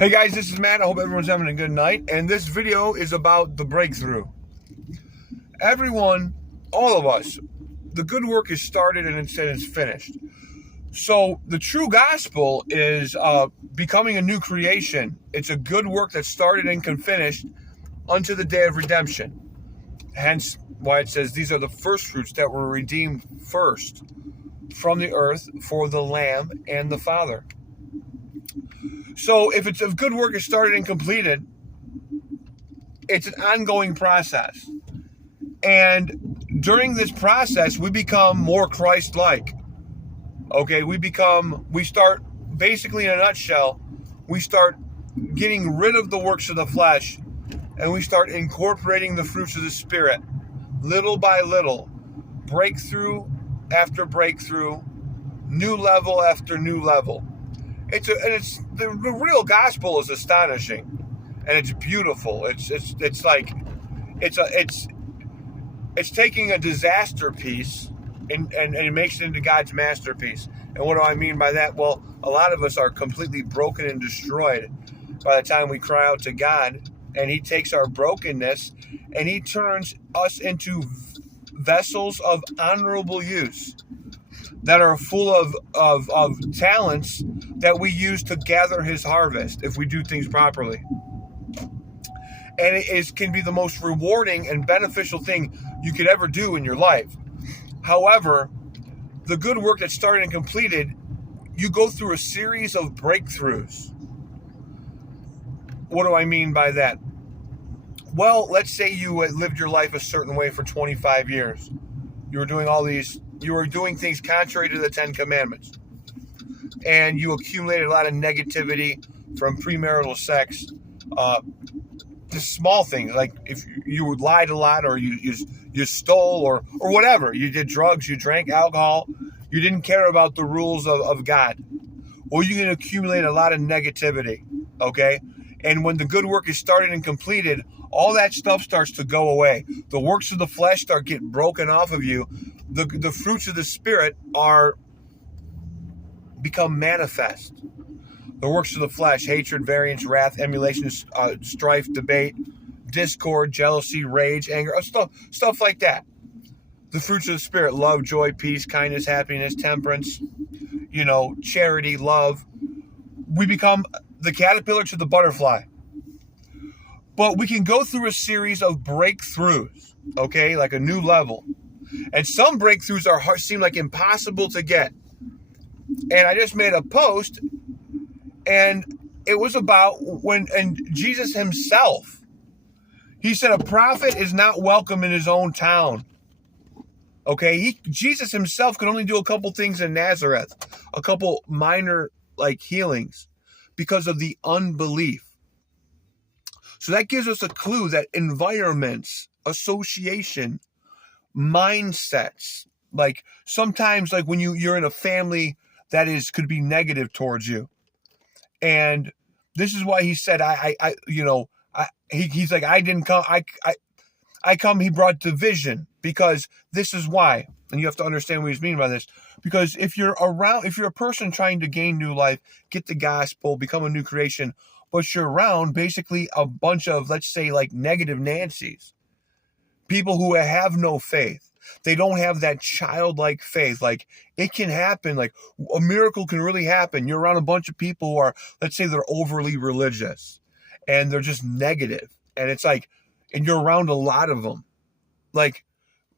Hey guys, this is Matt. I hope everyone's having a good night. And this video is about the breakthrough. Everyone, all of us, the good work is started and it's finished. So the true gospel is becoming a new creation. It's a good work that started and can finish unto the day of redemption. Hence why it says these are the first fruits that were redeemed first from the earth for the Lamb and the Father. So if it's a good work is started and completed, it's an ongoing process. And during this process, we become more Christ-like. Okay, we start, basically in a nutshell, we start getting rid of the works of the flesh and we start incorporating the fruits of the Spirit, little by little, breakthrough after breakthrough, new level after new level. The real gospel is astonishing, and it's beautiful. It's taking a disaster piece and it makes it into God's masterpiece. And what do I mean by that? Well, a lot of us are completely broken and destroyed by the time we cry out to God, and He takes our brokenness and He turns us into vessels of honorable use that are full of talents that we use to gather His harvest if we do things properly. And it can be the most rewarding and beneficial thing you could ever do in your life. However, the good work that's started and completed, you go through a series of breakthroughs. What do I mean by that? Well, let's say you lived your life a certain way for 25 years. You were doing things contrary to the Ten Commandments. And you accumulated a lot of negativity from premarital sex. Just small things, like if you lied a lot, or you stole, or whatever. You did drugs, you drank alcohol, you didn't care about the rules of God. Well, you can accumulate a lot of negativity, okay? And when the good work is started and completed, all that stuff starts to go away. The works of the flesh start getting broken off of you. The fruits of the Spirit become manifest. The works of the flesh: hatred, variance, wrath, emulation, strife, debate, discord, jealousy, rage, anger, stuff like that. The fruits of the Spirit: love, joy, peace, kindness, happiness, temperance, charity, love. We become the caterpillar to the butterfly. But we can go through a series of breakthroughs, okay, like a new level. And some breakthroughs seem like impossible to get. And I just made a post, and it was about and Jesus Himself, He said a prophet is not welcome in his own town. Okay, Jesus Himself could only do a couple things in Nazareth, a couple minor healings, because of the unbelief. So that gives us a clue that environments, association, mindsets, sometimes when you're in a family that could be negative towards you. And this is why He said, he's like, I didn't come, I come, He brought division, because this is why. And you have to understand what He's meaning by this. Because if you're a person trying to gain new life, get the gospel, become a new creation, but you're around basically a bunch of, let's say, negative Nancy's, people who have no faith. They don't have that childlike faith. It can happen. A miracle can really happen. You're around a bunch of people who are, let's say, they're overly religious and they're just negative. And it's and you're around a lot of them.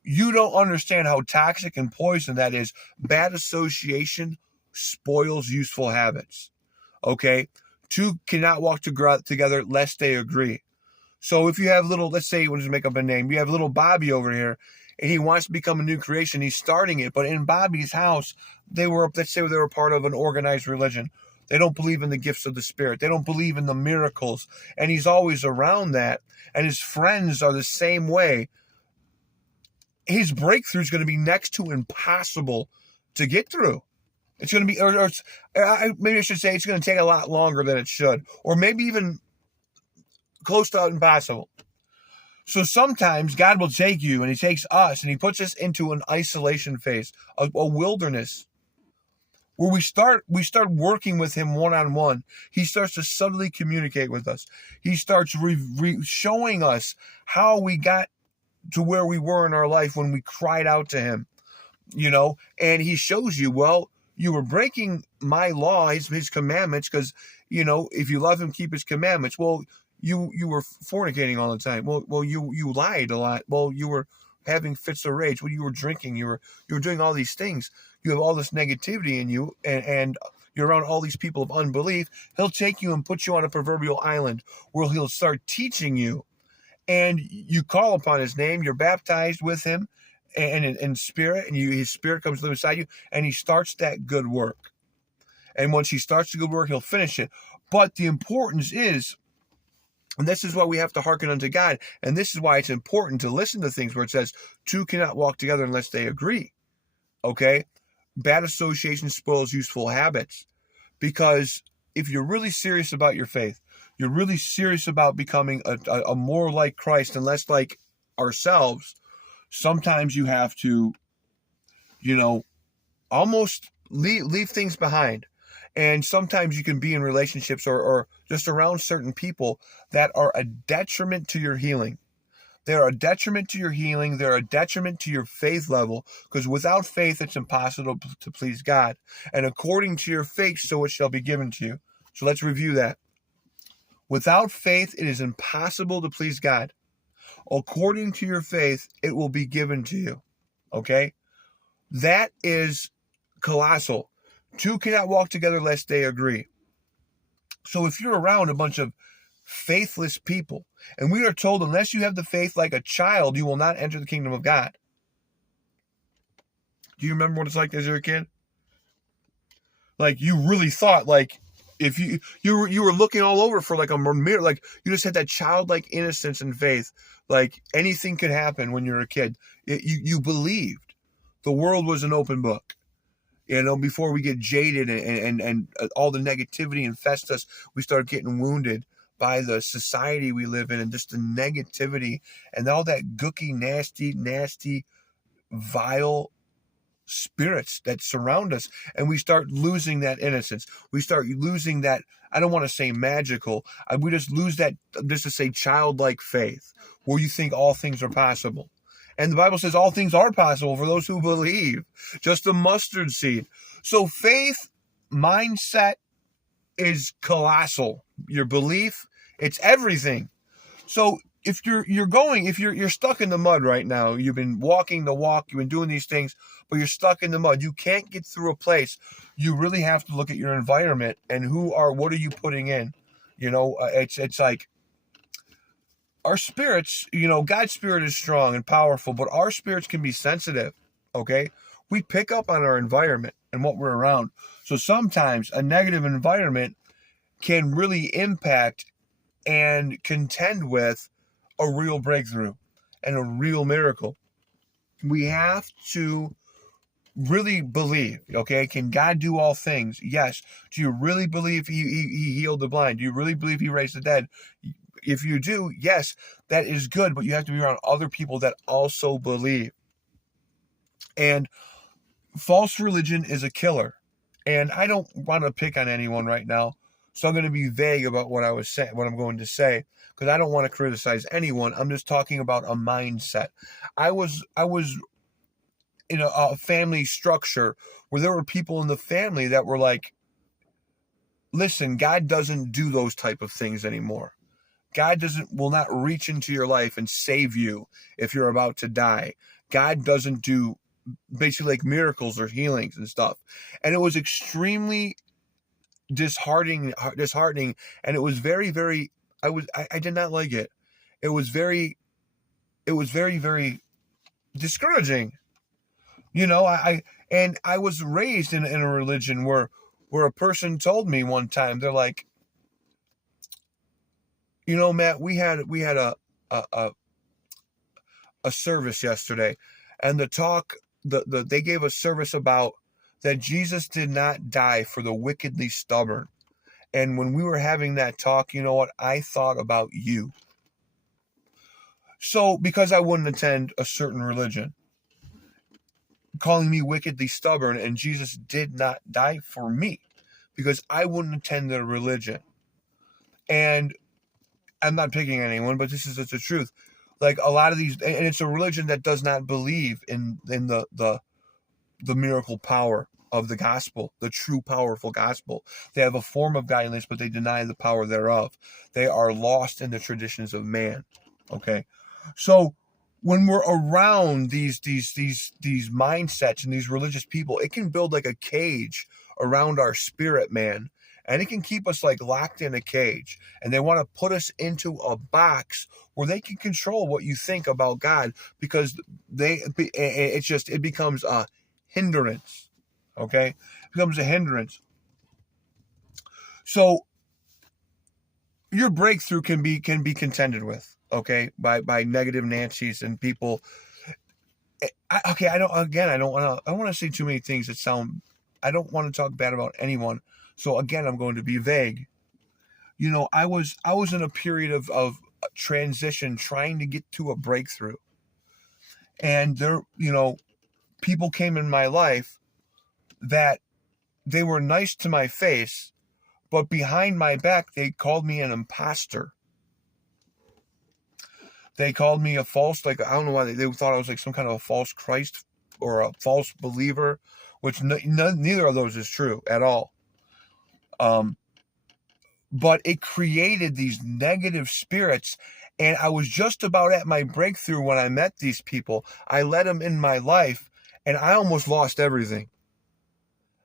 You don't understand how toxic and poison that is. Bad association spoils useful habits. Okay? Two cannot walk together lest they agree. So if you have let's say, we'll just make up a name. You have little Bobby over here, and he wants to become a new creation. He's starting it. But in Bobby's house, let's say they were part of an organized religion. They don't believe in the gifts of the Spirit. They don't believe in the miracles. And he's always around that. And his friends are the same way. His breakthrough is going to be next to impossible to get through. It's going to be, maybe I should say, it's going to take a lot longer than it should. Or maybe even close to impossible. So sometimes God will take you, and He takes us, and He puts us into an isolation phase, a wilderness, where we start working with him one-on-one. He starts to subtly communicate with us. He starts showing us how we got to where we were in our life when we cried out to him, and he shows you, well, you were breaking my law, his commandments, because, if you love him, keep his commandments. Well, you were fornicating all the time. Well, you lied a lot. Well, you were having fits of rage. Well, you were drinking. You were doing all these things. You have all this negativity in you, and you're around all these people of unbelief. He'll take you and put you on a proverbial island where he'll start teaching you, and you call upon his name. You're baptized with him and in spirit, and his spirit comes to live inside you, and he starts that good work. And once he starts the good work, he'll finish it. But the importance is, and this is why we have to hearken unto God, and this is why it's important to listen to things where it says, two cannot walk together unless they agree. Okay? Bad association spoils useful habits. Because if you're really serious about your faith, you're really serious about becoming a more like Christ and less like ourselves, sometimes you have to, almost leave things behind. And sometimes you can be in relationships or just around certain people that are a detriment to your healing. They're a detriment to your healing. They're a detriment to your faith level, because without faith, it's impossible to please God. And according to your faith, so it shall be given to you. So let's review that. Without faith, it is impossible to please God. According to your faith, it will be given to you. Okay? That is colossal. Two cannot walk together lest they agree. So if you're around a bunch of faithless people, and we are told, unless you have the faith like a child, you will not enter the kingdom of God. Do you remember what it's like as you're a kid? Like, you really thought, like, if you were looking all over for like a mirror, like you just had that childlike innocence and faith, like anything could happen when you're a kid. You believed the world was an open book. Before we get jaded and all the negativity infests us, we start getting wounded by the society we live in and just the negativity and all that gooky, nasty, vile spirits that surround us. And we start losing that innocence. We start losing that, I don't want to say magical, we just lose that, just to say childlike faith, where you think all things are possible. And the Bible says all things are possible for those who believe. Just a mustard seed. So faith mindset is colossal. Your belief, it's everything. So if you're stuck in the mud right now, you've been walking the walk, you've been doing these things, but you're stuck in the mud, you can't get through a place, you really have to look at your environment and what are you putting in? It's like, our spirits, God's spirit is strong and powerful, but our spirits can be sensitive, okay? We pick up on our environment and what we're around. So sometimes a negative environment can really impact and contend with a real breakthrough and a real miracle. We have to really believe, okay? Can God do all things? Yes. Do you really believe he healed the blind? Do you really believe he raised the dead? If you do, yes, that is good, but you have to be around other people that also believe. And false religion is a killer. And I don't want to pick on anyone right now, so I'm going to be vague about what I'm going to say, because I don't want to criticize anyone. I'm just talking about a mindset. I was in a family structure where there were people in the family that were like, listen, God doesn't do those type of things anymore. God will not reach into your life and save you if you're about to die. God doesn't do basically like miracles or healings and stuff. And it was extremely disheartening. And it was very, very, I did not like it. It was very, very discouraging. I was raised in a religion where a person told me one time, they're like, Matt, we had a service yesterday, and the talk, they gave a service about that Jesus did not die for the wickedly stubborn. And when we were having that talk, you know what? I thought about you. So, because I wouldn't attend a certain religion. calling me wickedly stubborn, and Jesus did not die for me because I wouldn't attend their religion. And I'm not picking anyone, but this is the truth. Like a lot of these, and it's a religion that does not believe in the miracle power of the gospel, the true powerful gospel. They have a form of godliness, but they deny the power thereof. They are lost in the traditions of man. Okay, so when we're around these mindsets and these religious people, it can build like a cage around our spirit, man. And it can keep us like locked in a cage. And they want to put us into a box where they can control what you think about God, because it becomes a hindrance. Okay? It becomes a hindrance. So your breakthrough can be contended with, okay, by negative Nancy's and people. I don't want to say too many things that sound, I don't want to talk bad about anyone. So again, I'm going to be vague. You know, I was in a period of transition, trying to get to a breakthrough. And there, people came in my life that they were nice to my face, but behind my back, they called me an imposter. They called me a false, like, I don't know why they thought I was like some kind of a false Christ or a false believer, which neither of those is true at all. But it created these negative spirits. And I was just about at my breakthrough when I met these people. I let them in my life, and I almost lost everything.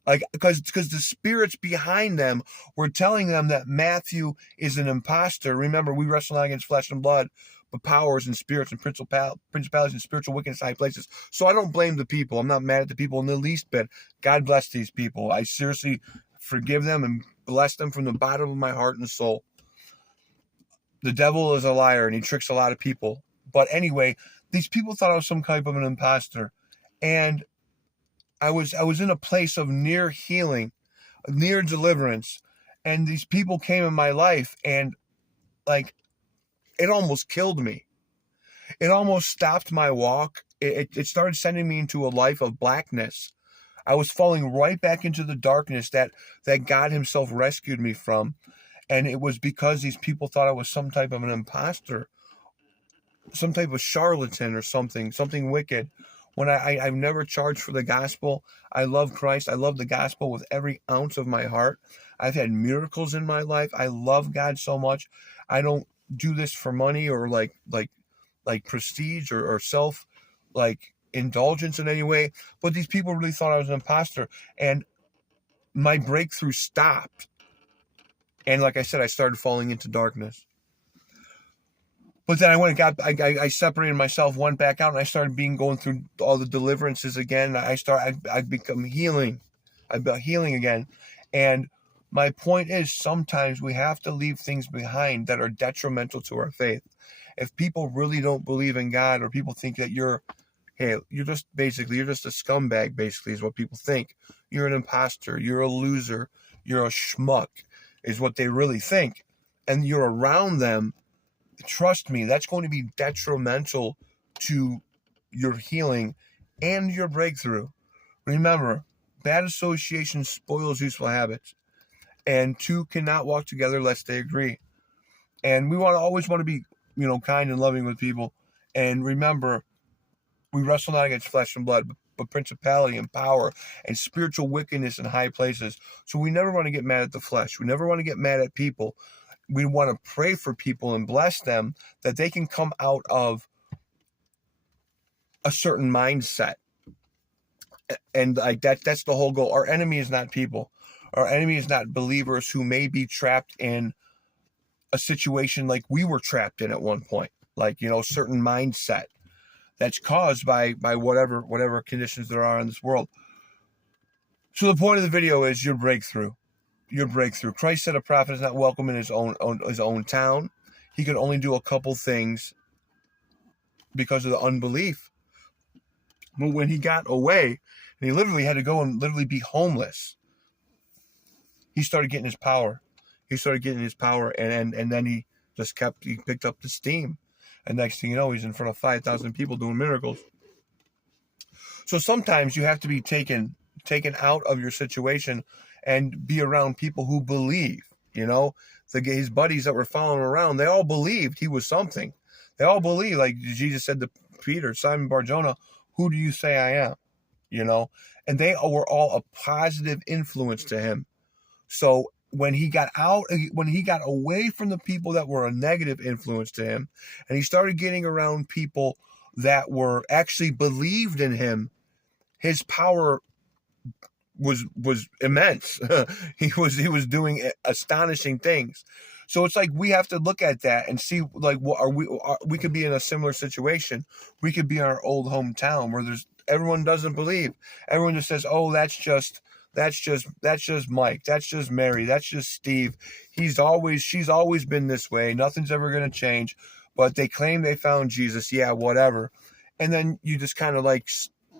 Like, because the spirits behind them were telling them that Matthew is an imposter. Remember, we wrestle not against flesh and blood, but powers and spirits and principalities and spiritual wickedness in high places. So I don't blame the people. I'm not mad at the people in the least bit. God bless these people. I seriously forgive them and bless them from the bottom of my heart and soul. The devil is a liar, and he tricks a lot of people. But anyway, these people thought I was some type of an imposter. And I was in a place of near healing, near deliverance. And these people came in my life, and like, it almost killed me. It almost stopped my walk. It started sending me into a life of blackness. I was falling right back into the darkness that God himself rescued me from. And it was because these people thought I was some type of an imposter, some type of charlatan or something wicked. When I've never charged for the gospel. I love Christ. I love the gospel with every ounce of my heart. I've had miracles in my life. I love God so much. I don't do this for money or like prestige or self like indulgence in any way. But these people really thought I was an imposter, and my breakthrough stopped. And like I said, I started falling into darkness. But then I separated myself, went back out, and I started going through all the deliverances again. I've become healing. I've been healing again. And my point is, sometimes we have to leave things behind that are detrimental to our faith. If people really don't believe in God, or people think that you're just a scumbag, basically, is what people think. You're an imposter. You're a loser. You're a schmuck, is what they really think. And you're around them. Trust me, that's going to be detrimental to your healing and your breakthrough. Remember, bad association spoils useful habits, and two cannot walk together lest they agree. And we always want to be, kind and loving with people. And remember, we wrestle not against flesh and blood, but principality and power and spiritual wickedness in high places. So we never want to get mad at the flesh. We never want to get mad at people. We want to pray for people and bless them, that they can come out of a certain mindset. And like that's the whole goal. Our enemy is not people. Our enemy is not believers who may be trapped in a situation like we were trapped in at one point. Like, certain mindset that's caused by whatever conditions there are in this world. So the point of the video is your breakthrough. Your breakthrough. Christ said a prophet is not welcome in his own town. He could only do a couple things because of the unbelief. But when he got away, and he literally had to go and literally be homeless, he started getting his power. And then he picked up the steam. And next thing you know, he's in front of 5,000 people doing miracles. So sometimes you have to be taken out of your situation and be around people who believe. His buddies that were following around, they all believed he was something. They all believed, like Jesus said to Peter, Simon Bar-Jonah, who do you say I am? And they were all a positive influence to him. So when he got away from the people that were a negative influence to him, and he started getting around people that were actually believed in him, his power was immense. he was doing astonishing things. So it's like we have to look at that and see, like, what we could be in a similar situation. We could be in our old hometown where everyone doesn't believe. Everyone just says, "Oh, that's just Mike. That's just Mary. That's just Steve. She's always been this way. Nothing's ever going to change." But they claim they found Jesus. Yeah, whatever. And then you just kind of like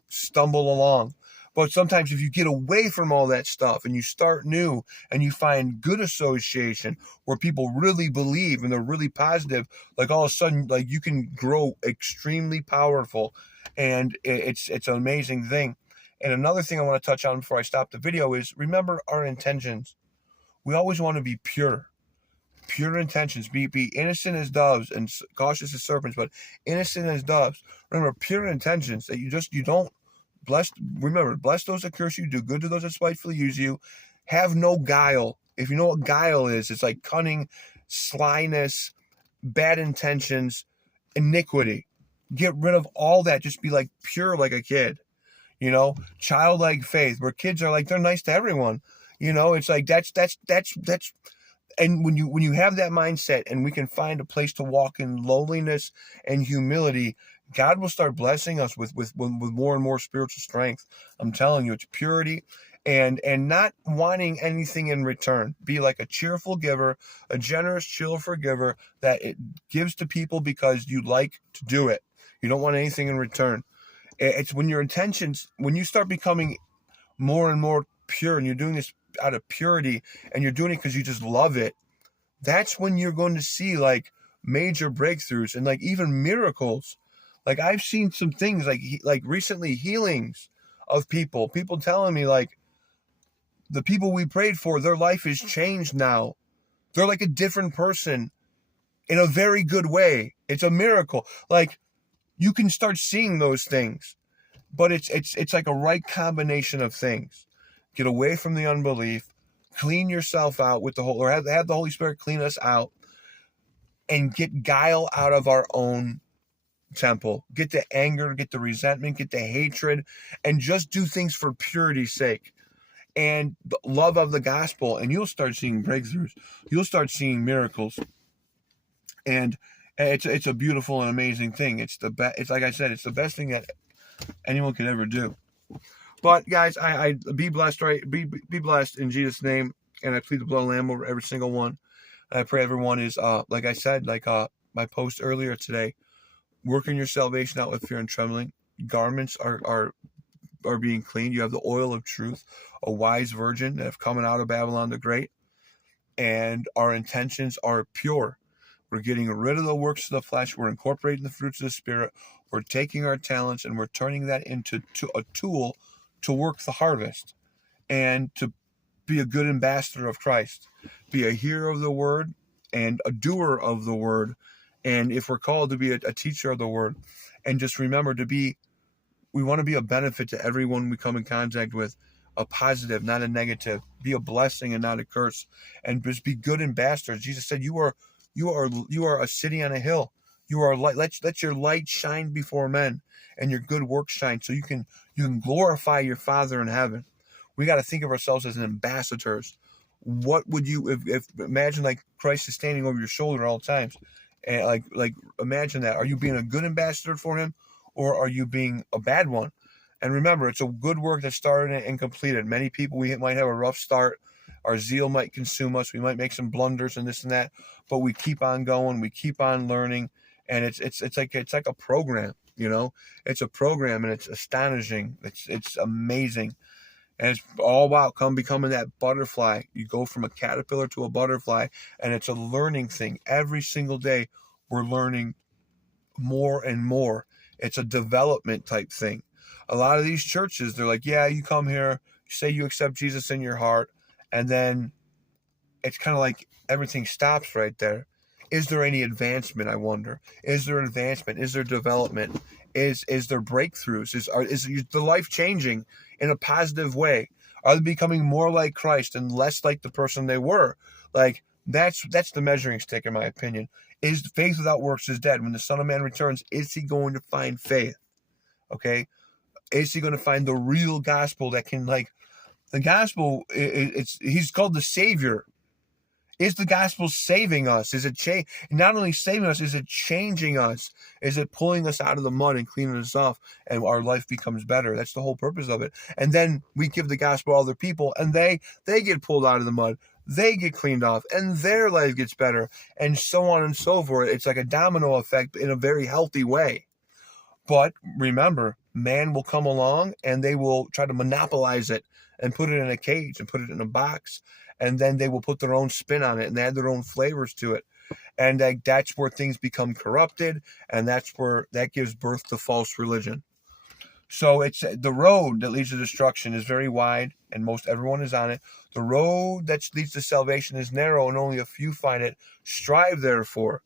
stumble along. But sometimes if you get away from all that stuff and you start new and you find good association where people really believe and they're really positive, like all of a sudden, like you can grow extremely powerful, and it's an amazing thing. And another thing I want to touch on before I stop the video is remember our intentions. We always want to be pure intentions. Be innocent as doves and cautious as serpents, but innocent as doves. Remember, pure intentions that you don't. Remember, bless those that curse you, do good to those that spitefully use you. Have no guile. If you know what guile is, it's like cunning, slyness, bad intentions, iniquity. Get rid of all that. Just be like pure like a kid. Childlike faith, where kids are like, they're nice to everyone. It's like that's and when you have that mindset, and we can find a place to walk in lowliness and humility, God will start blessing us with more and more spiritual strength. I'm telling you, it's purity and not wanting anything in return. Be like a cheerful giver, a generous, cheerful giver that it gives to people because you like to do it. You don't want anything in return. It's when your intentions, when you start becoming more and more pure, and you're doing this out of purity, and you're doing it because you just love it, that's when you're going to see like major breakthroughs and like even miracles. Like I've seen some things like recently healings of people telling me like the people we prayed for, their life is changed now. They're like a different person in a very good way. It's a miracle. Like you can start seeing those things, but it's like a right combination of things. Get away from the unbelief, clean yourself out with or have the Holy Spirit clean us out, and get guile out of our own temple. Get the anger, get the resentment, get the hatred, and just do things for purity's sake and the love of the gospel, and you'll start seeing breakthroughs. You'll start seeing miracles, and it's a beautiful and amazing thing. It's like I said, it's the best thing that anyone could ever do. But guys, I be blessed, right? Be blessed in Jesus' name, and I plead the blood of the Lamb over every single one. And I pray everyone is like I said, my post earlier today, working your salvation out with fear and trembling. Garments are being cleaned. You have the oil of truth, a wise virgin that have come out of Babylon the Great, and our intentions are pure. We're getting rid of the works of the flesh. We're incorporating the fruits of the Spirit. We're taking our talents and we're turning that into a tool to work the harvest and to be a good ambassador of Christ. Be a hearer of the word and a doer of the word. And if we're called to be a teacher of the word, and just remember we want to be a benefit to everyone we come in contact with, a positive, not a negative. Be a blessing and not a curse, and just be good ambassadors. Jesus said, "You are a city on a hill. You are light. Let your light shine before men, and your good works shine, so you can glorify your Father in heaven." We got to think of ourselves as ambassadors. What would you if imagine like Christ is standing over your shoulder at all times, and like imagine that. Are you being a good ambassador for him, or are you being a bad one? And remember, it's a good work that started and completed. Many people, we might have a rough start. Our zeal might consume us. We might make some blunders and this and that, but we keep on going. We keep on learning, and it's like a program. It's a program, and it's astonishing. It's amazing, and it's all about becoming that butterfly. You go from a caterpillar to a butterfly, and it's a learning thing. Every single day, we're learning more and more. It's a development type thing. A lot of these churches, they're like, yeah, you come here, you say you accept Jesus in your heart, and then it's kind of like everything stops right there. Is there any advancement? I wonder. Is there advancement? Is there development? Is there breakthroughs? Is the life changing in a positive way? Are they becoming more like Christ and less like the person they were? Like that's the measuring stick, in my opinion. Is faith without works is dead. When the Son of Man returns, is he going to find faith? Okay, is he going to find the real gospel that can, like, the gospel? He's called the Savior. Is the gospel saving us? Is it not only saving us, is it changing us? Is it pulling us out of the mud and cleaning us off, and our life becomes better? That's the whole purpose of it. And then we give the gospel to other people, and they get pulled out of the mud. They get cleaned off, and their life gets better, and so on and so forth. It's like a domino effect in a very healthy way. But remember, man will come along, and they will try to monopolize it and put it in a cage and put it in a box. And then they will put their own spin on it and add their own flavors to it. And that's where things become corrupted, and that gives birth to false religion. So it's the road that leads to destruction is very wide, and most everyone is on it. The road that leads to salvation is narrow, and only a few find it. Strive, therefore,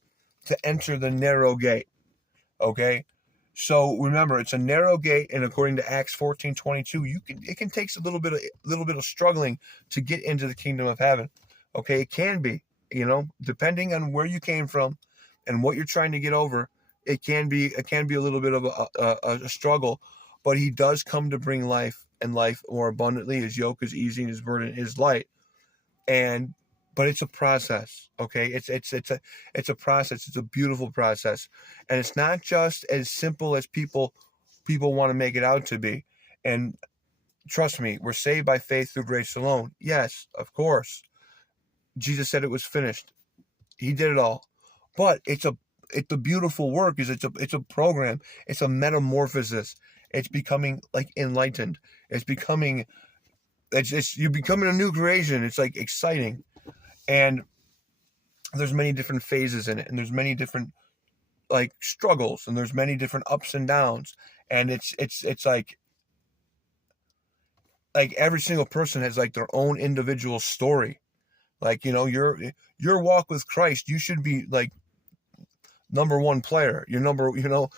to enter the narrow gate. Okay? So remember, it's a narrow gate, and according to Acts 14:22, it can take a little bit of struggling to get into the kingdom of heaven. Okay, it can be, depending on where you came from and what you're trying to get over, it can be a little bit of a struggle. But he does come to bring life, and life more abundantly. His yoke is easy and his burden is light. But it's a process, okay? It's a process. It's a beautiful process, and it's not just as simple as people want to make it out to be. And trust me, we're saved by faith through grace alone. Yes, of course. Jesus said it was finished. He did it all. But it's a beautiful work. It's a program. It's a metamorphosis. It's becoming like enlightened. You're becoming a new creation. It's like exciting. And there's many different phases in it, and there's many different like struggles, and there's many different ups and downs, and it's like every single person has like their own individual story. Like, your walk with Christ, you should be like number one player. You're the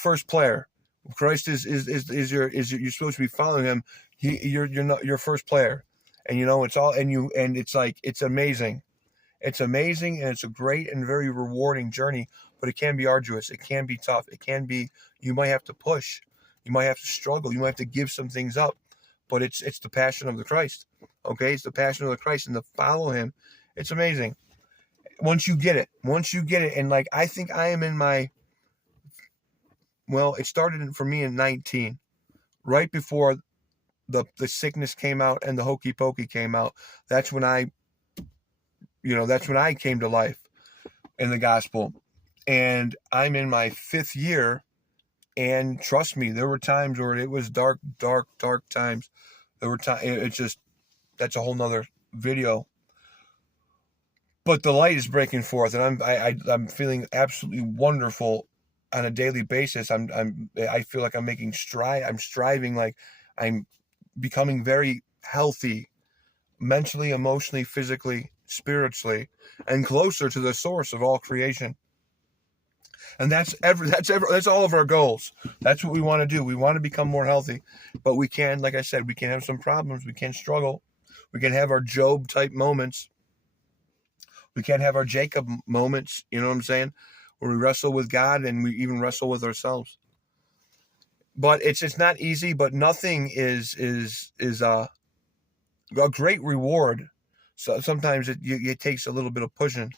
first player. Christ is you're supposed to be following him. You're not your first player. And it's all, and it's like, it's amazing. It's amazing, and it's a great and very rewarding journey, but it can be arduous. It can be tough. It can be, you might have to push. You might have to struggle. You might have to give some things up, but it's the passion of the Christ. Okay. It's the passion of the Christ, and to follow him. It's amazing. Once you get it. And like, I think I am in it started for me in 19, right before the sickness came out and the hokey pokey came out. That's when I came to life in the gospel. And I'm in my 5th year, and trust me, there were times where it was dark times. There were times, that's a whole nother video. But the light is breaking forth, and I'm feeling absolutely wonderful on a daily basis. I feel like I'm making stride. I'm striving, like I'm becoming very healthy, mentally, emotionally, physically, spiritually, and closer to the source of all creation. And that's all of our goals. That's what we want to do. We want to become more healthy, but we can, like I said, we can have some problems. We can struggle. We can have our Job type moments. We can't have our Jacob moments. You know what I'm saying? Where we wrestle with God, and we even wrestle with ourselves. But it's not easy, but nothing is a great reward. So sometimes it takes a little bit of pushing.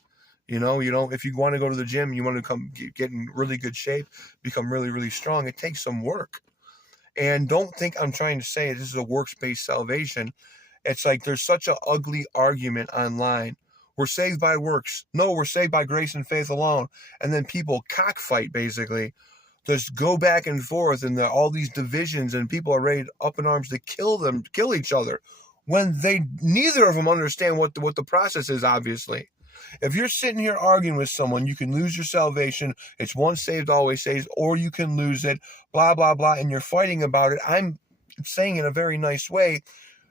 If you want to go to the gym, you want to come get in really good shape, become really, really strong, it takes some work. And don't think I'm trying to say this is a works-based salvation. It's like there's such an ugly argument online. We're saved by works. No, we're saved by grace and faith alone. And then people cockfight, basically. Just go back and forth, and all these divisions, and people are ready up in arms to kill each other, when neither of them understand what the process is, obviously. If you're sitting here arguing with someone, you can lose your salvation. It's once saved, always saved, or you can lose it, blah, blah, blah, and you're fighting about it. I'm saying in a very nice way,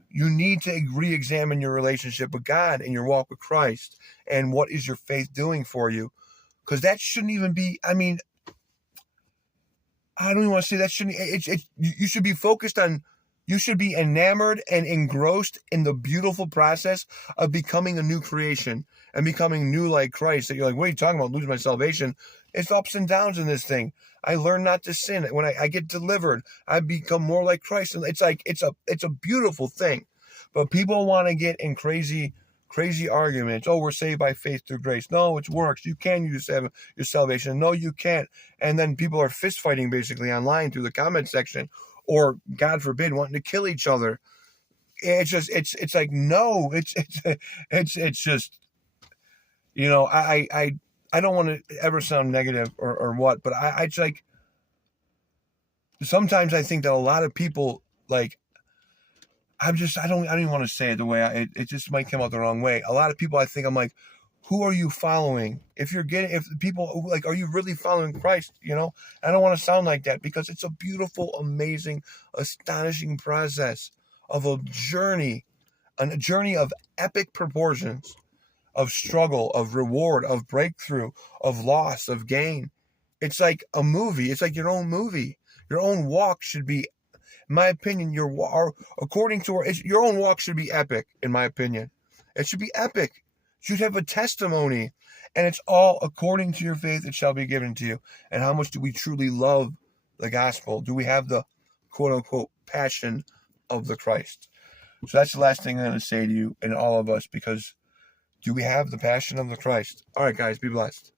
you need to re-examine your relationship with God and your walk with Christ. And what is your faith doing for you? Because that shouldn't even be, I mean, I don't even want to say that shouldn't, you should be focused on, you should be enamored and engrossed in the beautiful process of becoming a new creation and becoming new like Christ. That you're like, what are you talking about? Losing my salvation? It's ups and downs in this thing. I learn not to sin. When I get delivered, I become more like Christ. And it's like, it's a beautiful thing. But people want to get in crazy arguments. Oh, we're saved by faith through grace. No, it's works. You can use your salvation. No, you can't. And then people are fist fighting basically online through the comment section, or God forbid, wanting to kill each other. It's just, it's like, no, it's just, you know, I don't want to ever sound negative or what, but I just like, sometimes I think that a lot of people, like, I don't even want to say it the way it just might come out the wrong way. A lot of people, I think, I'm like, who are you following? If people like, are you really following Christ? You know, I don't want to sound like that, because it's a beautiful, amazing, astonishing process of a journey of epic proportions, of struggle, of reward, of breakthrough, of loss, of gain. It's like a movie. It's like your own movie. Your own walk should be, in my opinion, your own walk should be epic, in my opinion. It should be epic. You should have a testimony. And it's all according to your faith, it shall be given to you. And how much do we truly love the gospel? Do we have the quote unquote passion of the Christ? So that's the last thing I'm going to say to you and all of us, because do we have the passion of the Christ? All right, guys, be blessed.